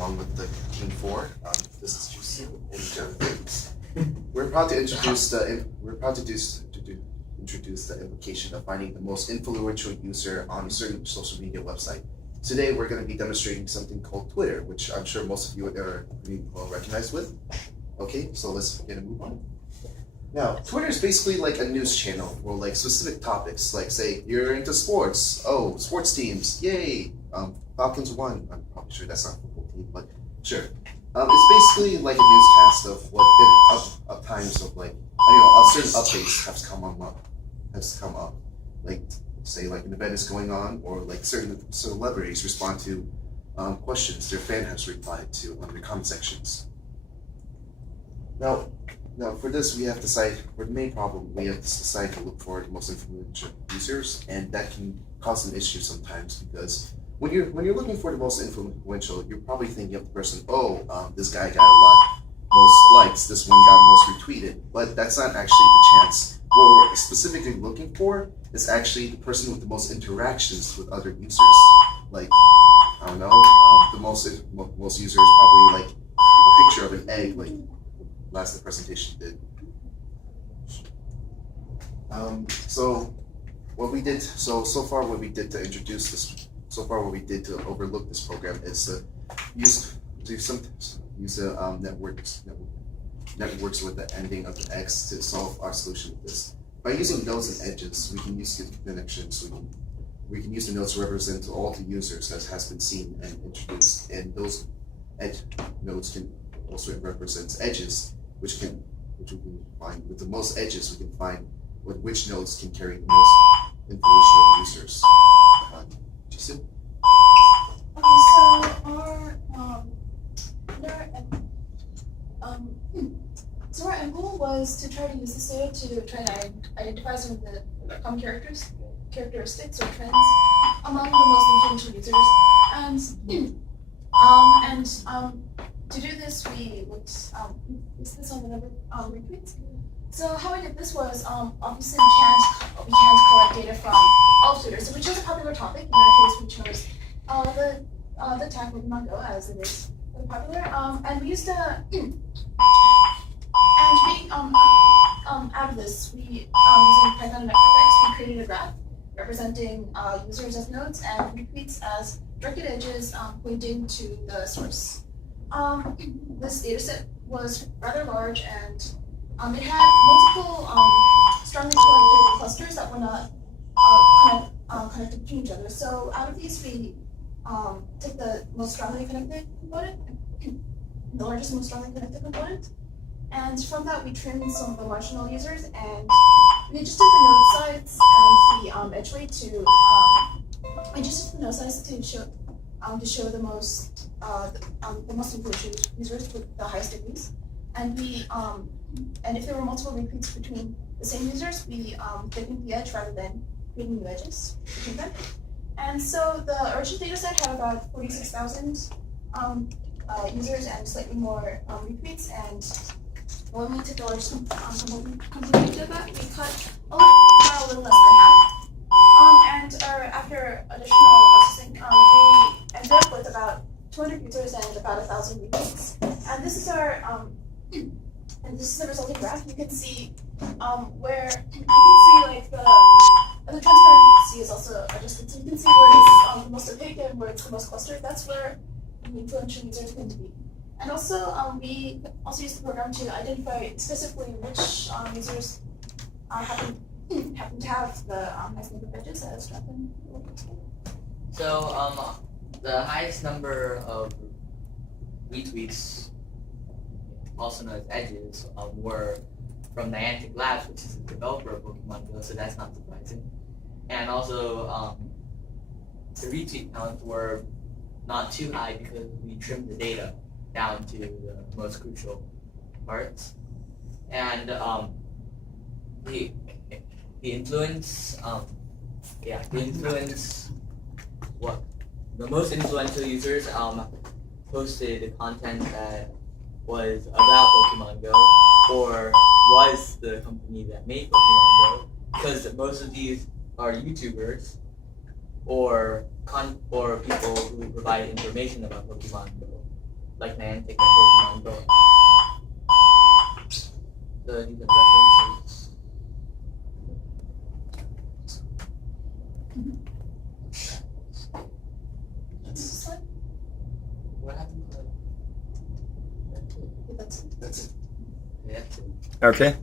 along with the Team 4. This is Juicy and Jonathan. We're proud to introduce the implication of finding the most influential user on a certain social media website. Today we're going to be demonstrating something called Twitter, which I'm sure most of you are pretty well recognized with. Okay, so let's get a move on. Now, Twitter is basically like a news channel for like specific topics, like say you're into sports. Oh, sports teams, yay! Falcons won. I'm probably sure that's not a football team, but sure. It's basically like a newscast of what of times of like certain updates have come up, like say like an event is going on, or like certain celebrities respond to questions their fan has replied to on the comment sections. Now, for this, we have to decide, for the main problem, we have to decide to look for the most influential users, and that can cause an issue sometimes because when you're looking for the most influential, you're probably thinking of the person, this guy got most likes, this one got most retweeted, but that's not actually the chance. What we're specifically looking for is actually the person with the most interactions with other users. Like, I don't know, the most users probably like a picture of an egg, like last presentation did. So what we did to overlook this program is to use networks with the ending of the X to solve our solution with this. By using nodes and edges, we can use the connections. We can use the nodes to represent all the users as has been seen and introduced, and those edge nodes can also represent edges, which we can find with the most edges. We can find which nodes can carry the most influential users. Jisu? So our end goal was to try to use this data to try to identify some of the common characteristics or trends among the most influential users. And to do this, we looked is this on the number of retweets. So how we did this was obviously we can't collect data from all Twitter. So we chose a popular topic. In our case, we chose the tag Pokemon Go as it is really popular. And we used out of this, we using Python network X, we created a graph representing users as nodes and retweets as directed edges pointing to the source. This dataset was rather large, and it had multiple strongly connected clusters that were not connected to each other. So out of these, we took the most strongly connected component, the largest and most strongly connected component, and from that we trimmed some of the marginal users, and we adjusted the node size and the edge weight to show the most influential users with the highest degrees. And and if there were multiple retweets between the same users, we thickened the edge rather than creating new edges between them. And so the original data set had about 46,000 users and slightly more retweets. And when we took the largest component of that, we cut a little less than half. After additional processing, we ended up with about 200 users and about 1,000 retweets. And this is our the resulting graph. You can see where like the transparency is also adjusted, so you can see where it's the most opaque and where it's the most clustered. That's where the influential users tend to be. And also, we also use the program to identify specifically which users happen to have the highest number of edges, as Jonathan will explain. So, the highest number of retweets, also known as edges, were from Niantic Labs, which is a developer of Pokemon Go, so that's not surprising. And also, the retweet counts were not too high because we trimmed the data down to the most crucial parts. And the influence, what the most influential users posted content that was about Pokemon Go, or was the company that made Pokemon Go, because most of these are YouTubers or people who provide information about Pokemon Go. like Niantic and Pokemon Go. So these are references. This slide? What happened to that? That's it. That's it. That's it. Okay.